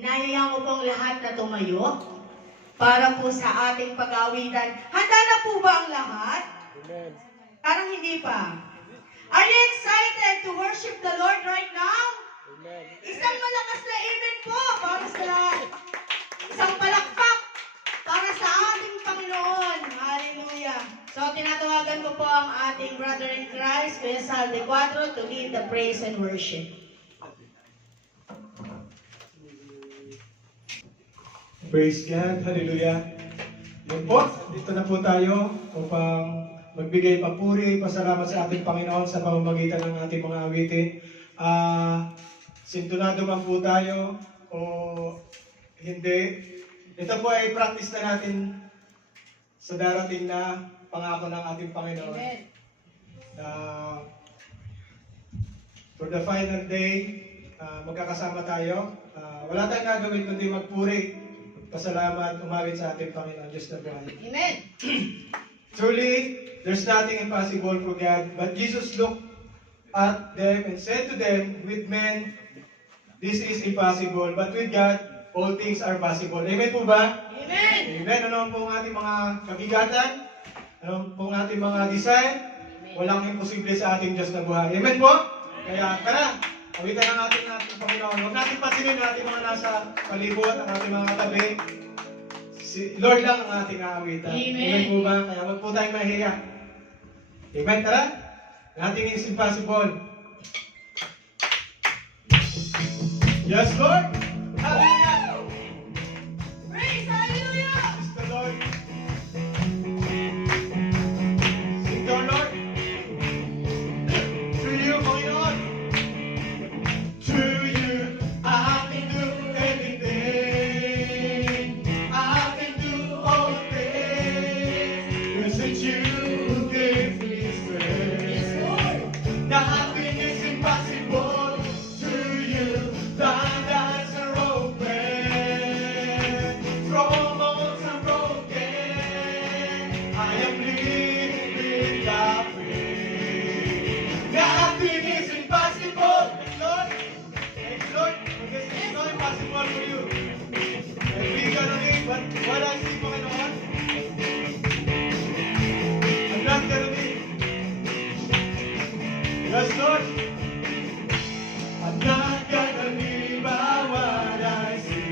Inayayaan ko pong lahat na tumayo para po sa ating pag-awitan. Handa na po ba ang lahat? Amen. Parang hindi pa. Are you excited to worship the Lord right now? Amen. Isang malakas na amen po para sa isang palakpak para sa ating Panginoon. Hallelujah. So, tinatawagan ko po ang ating brother in Christ, Kuya Sal de Cuatro, to lead the praise and worship. Praise God. Hallelujah. Yun po, dito na po tayo upang magbigay papuri, pasalamat sa ating Panginoon sa pamamagitan ng ating mga awitin. Sintonado man po tayo o hindi. Ito po ay practice na natin sa darating na pangako ng ating Panginoon. Amen. For the final day, magkakasama tayo. Wala tayong gagawin kundi magpuri, pasalamat, umawit sa ating Panginoon, Diyos na buhay. Amen. Truly, there's nothing impossible for God. But Jesus looked at them and said to them, with men, this is impossible. But with God, all things are possible. Amen po ba? Amen. Amen. Ano po ang ating mga kabigatan? Ano po ang ating mga design? Walang imposible sa ating Diyos na buhay. Amen po? Kaya tara, awitan ang ating Panginoon. Huwag natin pasinin ang ating mga nasa palibot, ang ating mga tabi. Si Lord lang ang ating aawitan. Amen. Amen po ba? Kaya huwag po tayong mahiya. Amen, tara. Nothing is impossible. Yes, Lord. Hallelujah. Praise, hallelujah. Praise the Lord. Sing to our Lord. To you, Panginoon. To you, I can do anything. I can do all things. Cause it's you who gives me strength. Yes, Lord. Nothing is impossible to you. Blind eyes are open. Strongholds are broken. I am living by faith. Nothing is impossible. Lord, thank you, Lord, because it's not impossible for you. And we gonna live what I see, Panginoon. I'm not gonna live. Yes, Lord. I'm not gonna live by what I see.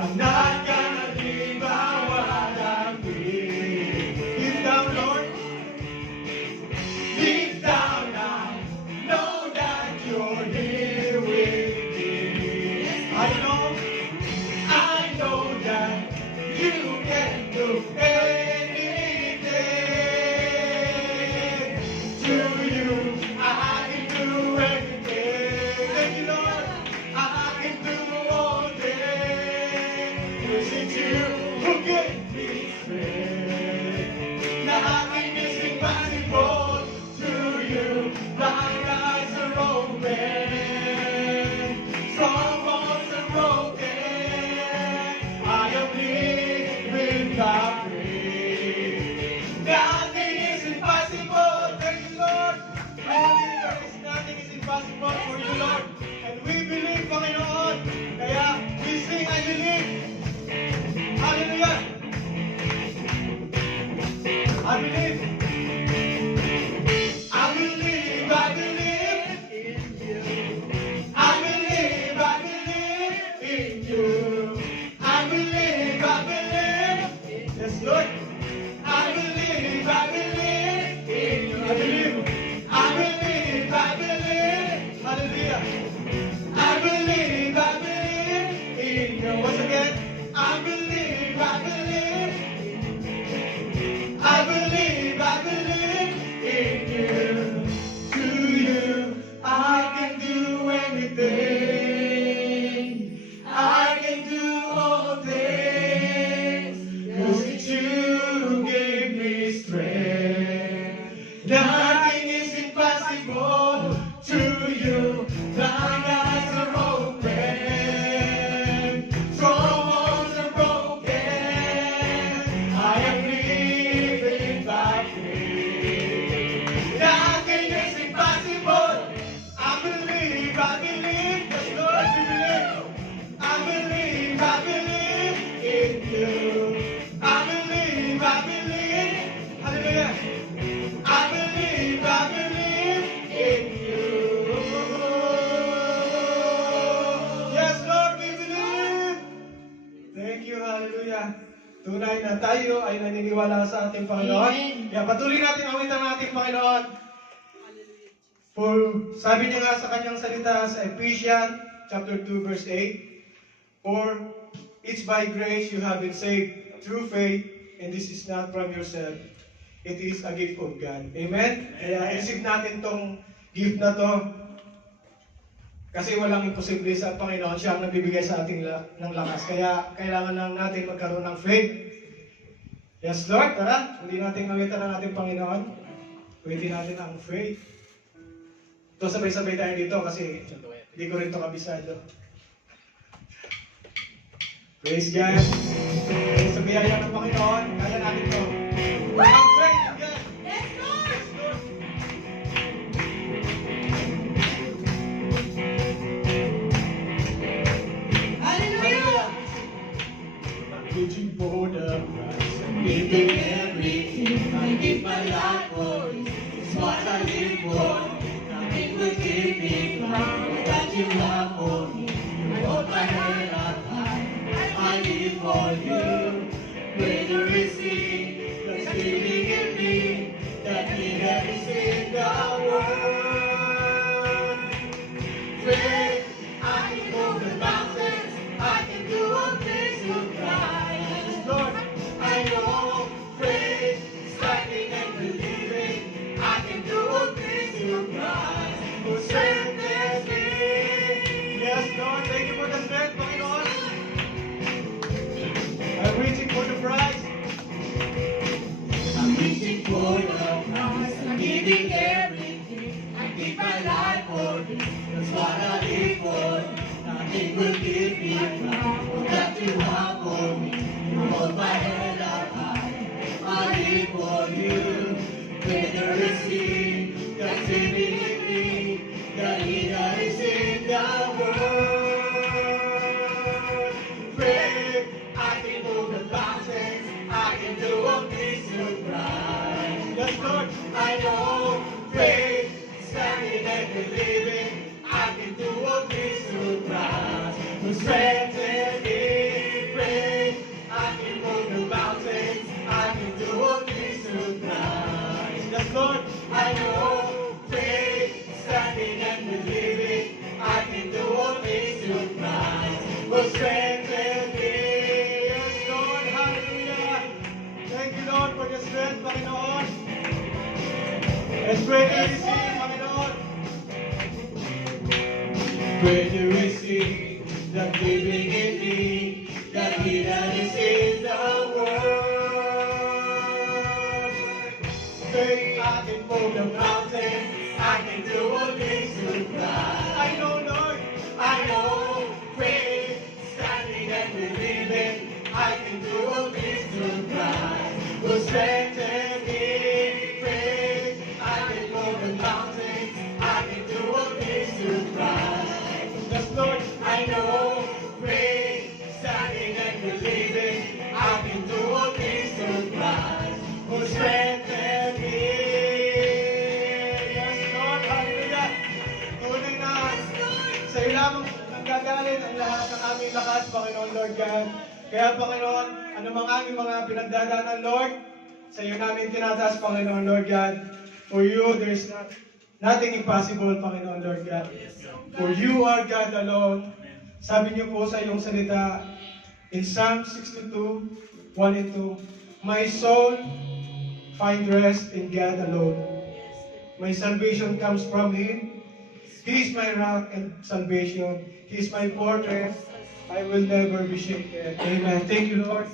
I'm not gonna live by what I feel. Deep down, Lord. Deep down, I know that you're here with me. I know that you can do anything. To you, I can do anything. Thank you, Lord. I can do all things. 'Cause it's you who gives me strength. Nothing is impossible to you. Blind eyes are open. Strongholds are broken. I am living by faith. Nothing is impossible. Thank you, Lord. Hallelujah. Nothing is impossible for you, Lord. And we believe, Panginoon. Kaya we sing, I believe. Hallelujah. I believe. I believe, I believe in you. I believe in you. I believe yes, Lord. I believe in you. I believe. Hallelujah. I believe in you. Once again, I believe in you. To you, I can do anything. I can do all things. 'Cause it's you who give me strength. Nothing is impossible to you. Blind eyes are open. Strongholds are broken. I am living by faith. Nothing is impossible. I believe na tayo ay naniniwala sa ating Panginoon. Amen. Kaya patuloy natin awitan ng ating Panginoon. For sabi niya nga sa kanyang salita sa Ephesians chapter 2 verse 8, for it's by grace you have been saved through faith, and this is not from yourself. It is a gift of God. Amen? Kaya receive natin tong gift na to. Kasi walang imposible sa Panginoon. Siya ang nagbibigay sa ating ng lakas. Kaya kailangan lang natin magkaroon ng faith. Yes, Lord, tara. Hindi natin ngawitan ang ating Panginoon. Pwede natin ang faith. Ito sabay-sabay tayo dito kasi hindi ko rin ito kabisado. Praise God. Sa biyaya ng Panginoon, kaya natin ito. Ang faith in God. Yes, Lord! Yes, Lord. Hallelujah! Reaching for the prize and giving everything. I give my life for it. It's what I live for. Nothing will keep me from all that you have for me. I hold my head up high. I live for you. Greater is He that's living in me than He that is in the world. Faith, I can move the mountains. I can do all things through Christ. Lord, I know faith, standing and believing. I can do all things through Christ who strengthens me. Yes, Lord, thank you for the strength, Panginoon. I'm reaching for the prize. I'm reaching for the prize. I'm giving everything. I give my life for this. That's what I live for. Nothing will keep me from all that you have for me. You hold my head up high. I live for you. Greater is He that's living in me than He that is in the world. Faith, I can move the mountains. I can do all things through Christ. Yes, Lord, I know faith, standing and believing. I can do all things through Christ who strengthens me. Faith, I can move the mountains. I can do all things through Christ. Yes, Lord, I know faith, standing and believing. I can do all things through Christ who strengthens me. Yes, Lord, hallelujah. Thank you, Lord, for your strength, Panginoon. Let's pray to receive, Panginoon. Greater is He that living in me than He that is in the world. Faith, I can move the mountains. I can do all things through Christ. I know, Lord, I know. Faith, standing and believing. I can do all things through Christ who strengthens me. Faith, I can move the mountains. I can do all things through Christ. Yes, Lord, I know. Faith, standing and believing. I can do all things through Christ who strengthens me. Yes, Lord, hallelujah. Tunay na sa iyo lamang nanggagaling ang lahat ng aming lakas, Panginoon Lord God. Kaya, Panginoon, anumang aming mga pinagdadaanan, Lord, sa iyo namin tinataas, Panginoon Lord God. For you, there is nothing impossible, Panginoon Lord God. For you are God alone. Sabi niyo po sa iyong salita, in Psalm 62, 1 and 2, my soul find rest in God alone. My salvation comes from Him. He is my rock and salvation. He is my fortress. I will never be shaken. Amen. Thank you, Lord,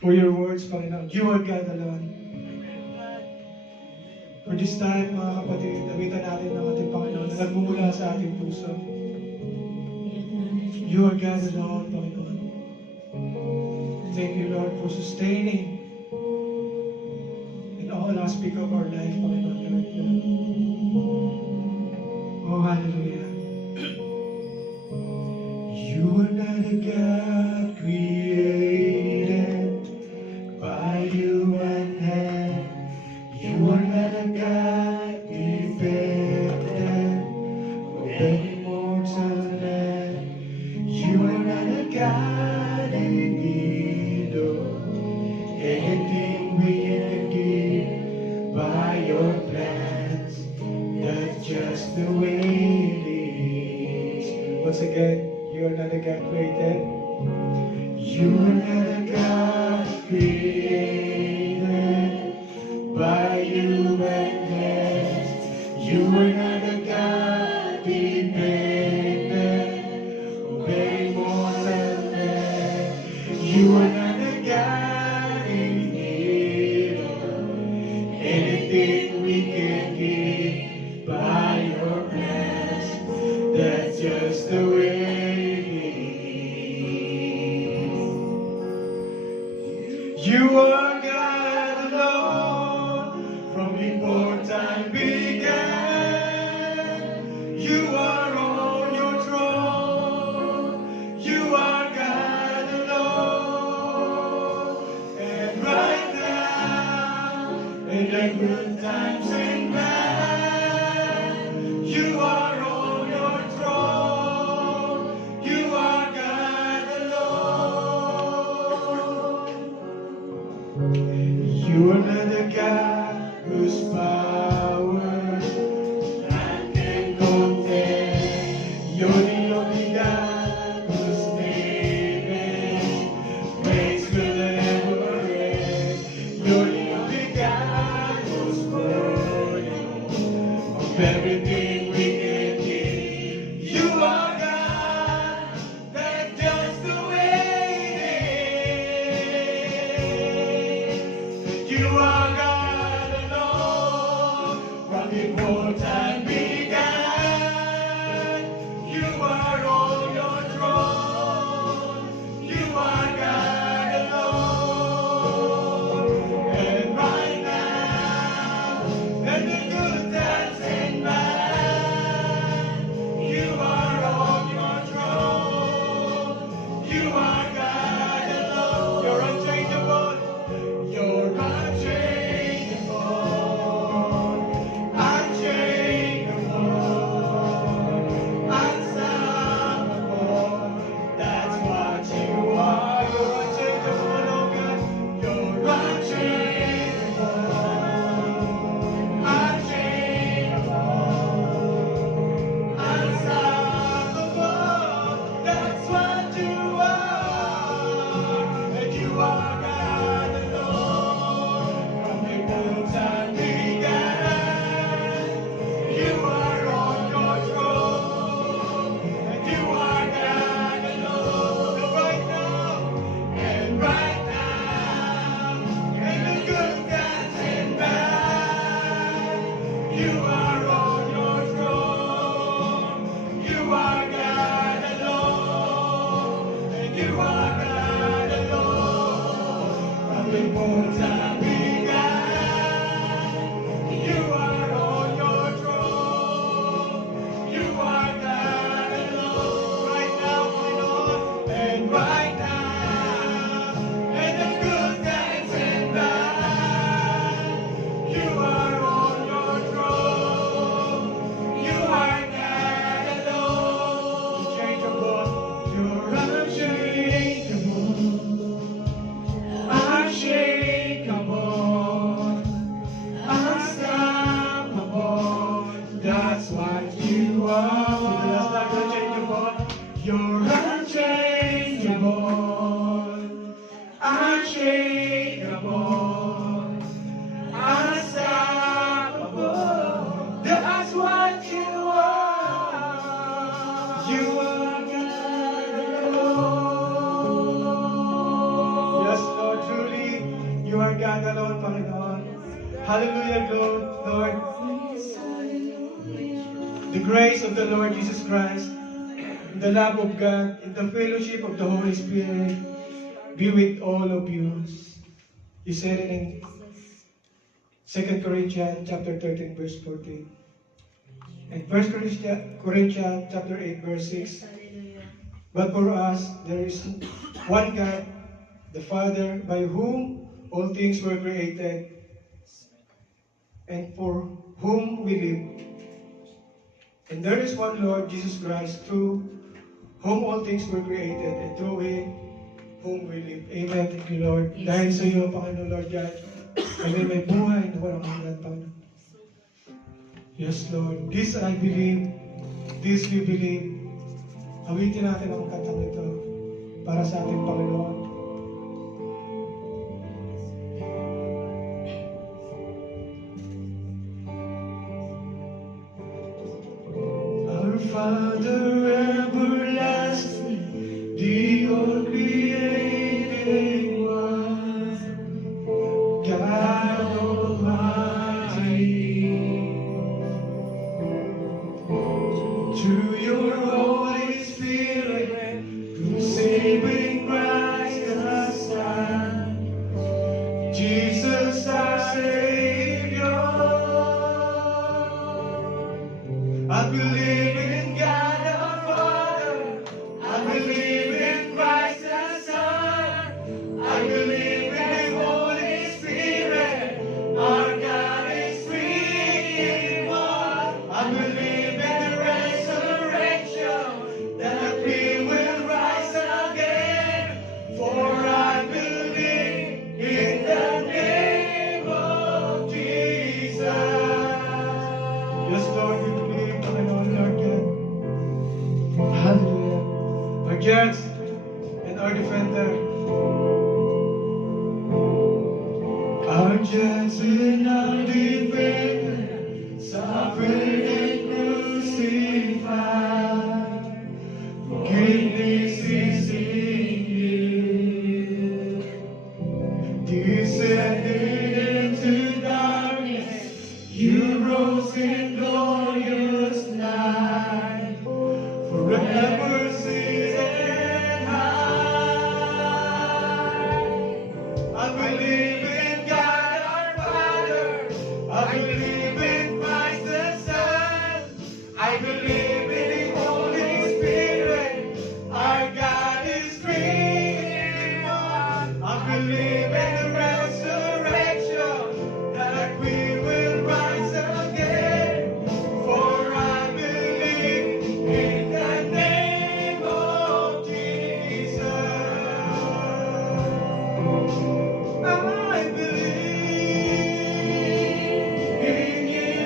for your words, Panginoon. You are God alone. For this time, mga kapatid, awitan natin ng ating Panginoon na nagmumula sa ating puso. You are God alone, Panginoon. Thank you, Lord, for sustaining in all aspects of our life, Panginoon, Lord God. Oh, hallelujah. You are not a God created by human hand. You are not a God dependent on any mortal man. You are not a God in need of way it is. Once again, you are not a God created. You are not a God created by human hands. You are not a God dependent, obeying mortal man. You are not a God in need of anything we can give by your plans. That's just the way it is. You are God alone from before time began. You are on your throne. You are God alone. And right now, in the good times and bad, you are on your throne. You are God alone. You are not a God whose power man can contain. You're the only God whose name is praise will never end. You're the only God who's worthy of everything we can give. You are God, that's just the way it is. You are God alone from before time began. You are on your throne. You are God alone. And right now, in the good times and bad, you are on your throne. You are God alone. You're unchangeable. You're unchangeable, unchangeable, unstoppable. That's what you are. You're unchangeable, oh God. You're unchangeable, unchangeable, unstoppable. That's what you are. And you are God alone. From before time began, you are on your throne, and you are God alone. And right now, in the good times and bad, you are on your throne. You are God alone, and you are God alone. From before time began, you are on your throne. You are God alone. Right now, my Lord, and right now, in the good times and bad, you are on your throne. You are God alone. Unchangeable. You're unchangeable. Unshakable, unstoppable. That's what you are. That's like unchangeable. You're unchangeable, unshakable, unstoppable. That's what you are. You are God alone. Yes, Lord, truly, you are God alone, Panginoon. Hallelujah, Lord. The grace of the Lord Jesus Christ, the love of God, and the fellowship of the Holy Spirit be with all of you. You said it in 2 Corinthians chapter 13, verse 14. And 1 Corinthians chapter 8, verse 6. Hallelujah. But for us, there is one God, the Father, by whom all things were created, and for whom we live. And there is one Lord, Jesus Christ, through whom all things were created, and through Him whom we live. Amen. Thank you, Lord. Yes. Dahil sa iyo, Panginoon, Lord God, kami may buhay na walang hanggan, Panginoon. Yes, Lord. This I believe. This we believe. Awitin natin ang kantang ito para sa ating Panginoon. Our Father everlasting, the all-creating one, God Almighty, through your Holy Spirit, through saving Christ the Son, Jesus our Savior. I believe in God our Father. I believe in Christ the Son. I believe in the Holy Spirit. Our God is three in one. I believe in the resurrection, that we will rise again. For I believe in the name of Jesus. Yes, Lord, we believe, Panginoon, Lord God. Hallelujah. Our judge and our defender. Our judge and our defender, suffered and crucified. Forgiveness is in you. Descended into darkness, you rose in glorious light, forever seated high. I believe in God our Father. I believe in Christ the Son. I believe in the Holy Spirit. Our God is three in one. I believe in the resurrection, that we will rise again. For I believe in the name of Jesus. I believe in you.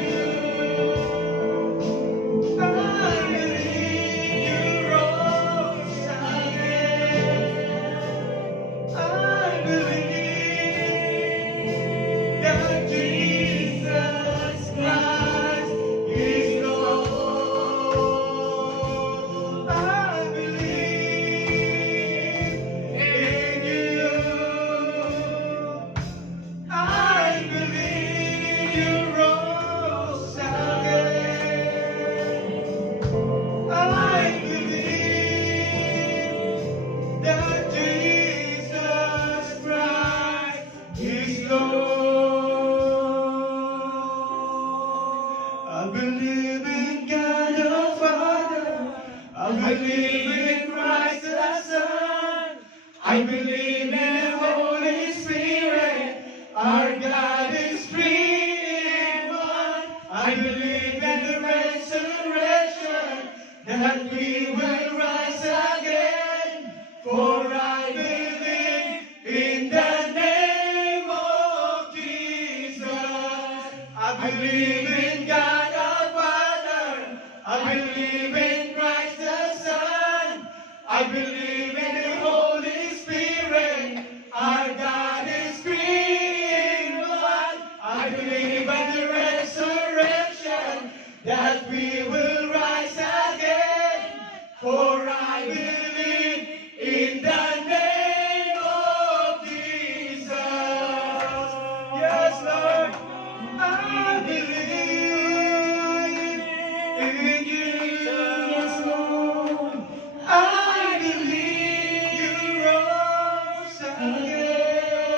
I believe you rose again. I believe that Jesus Christ is Lord. I believe in you. I believe you rose again. I believe that Jesus Christ is Lord. I believe in God the Father. I believe in Christ the Son. I believe in the Holy Spirit. Our God is three in one. I believe in the resurrection, that we will rise again. For I believe in the name of Jesus. I believe in God our Father. I believe in Christ the Son. I believe in the Holy Spirit. Our God is three in one. I believe in the resurrection, that we will rise again. For I believe in the name of Jesus. Yes, Lord, I believe in you. Yes, Lord, I believe you rose again.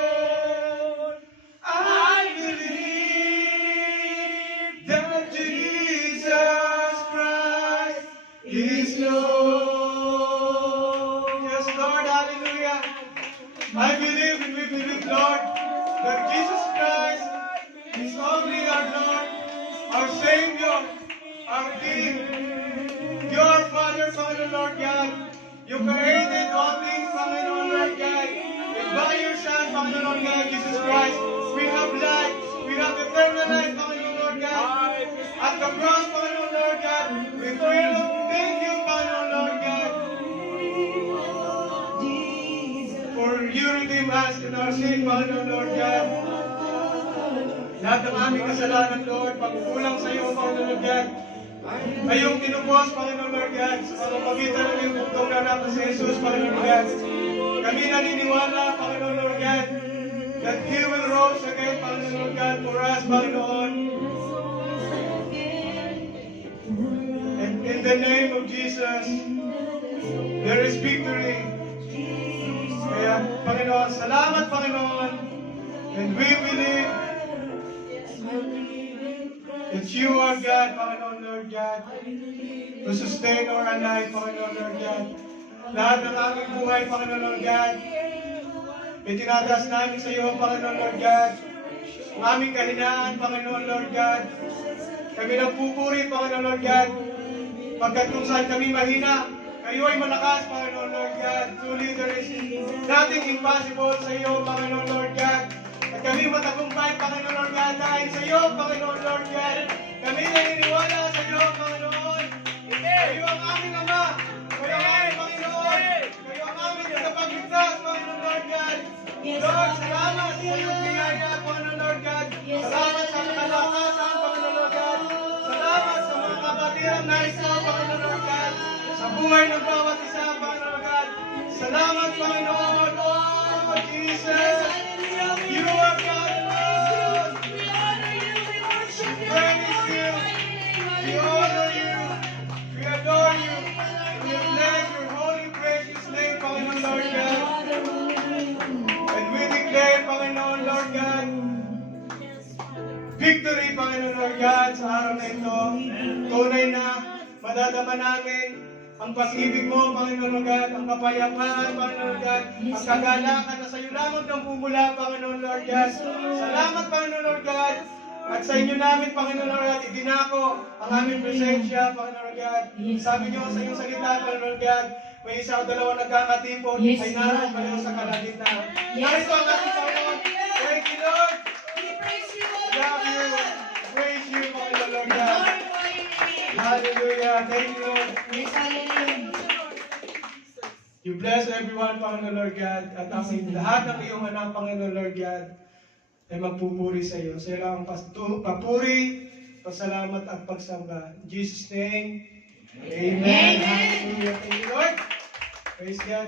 I believe that Jesus Christ is Lord. Yes, Lord, hallelujah. I believe and we believe, Lord, that Jesus Christ is only our Lord, our Savior, our King. You are Father, Lord God. You created all things, Panginoon, Lord God. And by your Son, Panginoon God, Jesus Christ, we have life. We have eternal life, Panginoon, Lord God. I At the cross, Panginoon Lord God, we will thank you, Panginoon Lord God, for you redeem us in our sin, Panginoon Lord God. Lahat ng aming kasalanan, Lord, pagkukulang sa iyo, Panginoon Lord God, ay yung tinubos, Panginoon Lord God, sa pamamagitan ng iyong bugtong na anak na si Jesus, Panginoon Lord God. Kami naniniwala, Panginoon Lord God, that He will rise again, Panginoon Lord God, for us, Panginoon. And in the name of Jesus, there is victory. Kaya, Panginoon, salamat, Panginoon. And we believe that you are God, Panginoon Lord God, to sustain our life, Panginoon Lord God. Lahat ng aming buhay, Panginoon Lord God, itinataas namin sa iyo, Panginoon Lord God. Ang aming kahinaan, Panginoon Lord God. Kami nagpupuri, Panginoon Lord God. Pagkat kung saan kami mahina, kayo ay malakas, Panginoon Lord God. Truly, there is nothing impossible sa iyo, Panginoon Lord God. At kami matagumpay, Panginoon Lord God, dahil sa iyo, Panginoon Lord God. Kami naniniwala sa iyo, Panginoon. Kayo ang aming Ama. Kayo ang aming Panginoon. Kayo ang aming tagapagligtas, Panginoon Lord God. Lord, salamat sa iyong biyaya, Panginoon Lord God. Salamat sa kalakasan, Panginoon Lord God. Salamat sa mga kabatirang nais mo, Panginoon Lord God. Sa buhay ng bawat isa, Panginoon Lord God. Salamat, Panginoon. Oh, Jesus. You are God alone. Praise you. We honor you. We adore you. We bless your holy, precious name, Panginoon Lord God. And we declare, Panginoon Lord God, victory, Panginoon Lord God, sa araw na ito. Tunay na madadama namin ang pag-ibig mo, Panginoon Lord God, ang kapayapaan, Panginoon Lord God, ang kagalakan na sa iyo lamang ng bumula, Panginoon Lord God. Salamat, Panginoon Lord God. At sa inyo namin, Panginoon Lord God, idinako ang aming presensya, Panginoon Lord God. Sabi niyo sa iyong salita, Panginoon Lord God, may isa o dalawa nagkakatipon, ay naroon kayo sa kalagitnaan. Narito ang ating Panginoon. Thank you, Lord. Love you. Praise you, Panginoon Lord God. Hallelujah. Thank you, Lord. You bless everyone, Panginoon Lord God. At ang lahat ng iyong anak, Panginoon Lord God, ay magpupuri sa iyo. Sa iyo lang ang papuri, pasalamat at pagsamba. In Jesus' name, Amen. Hallelujah. Thank you, Lord. Praise God.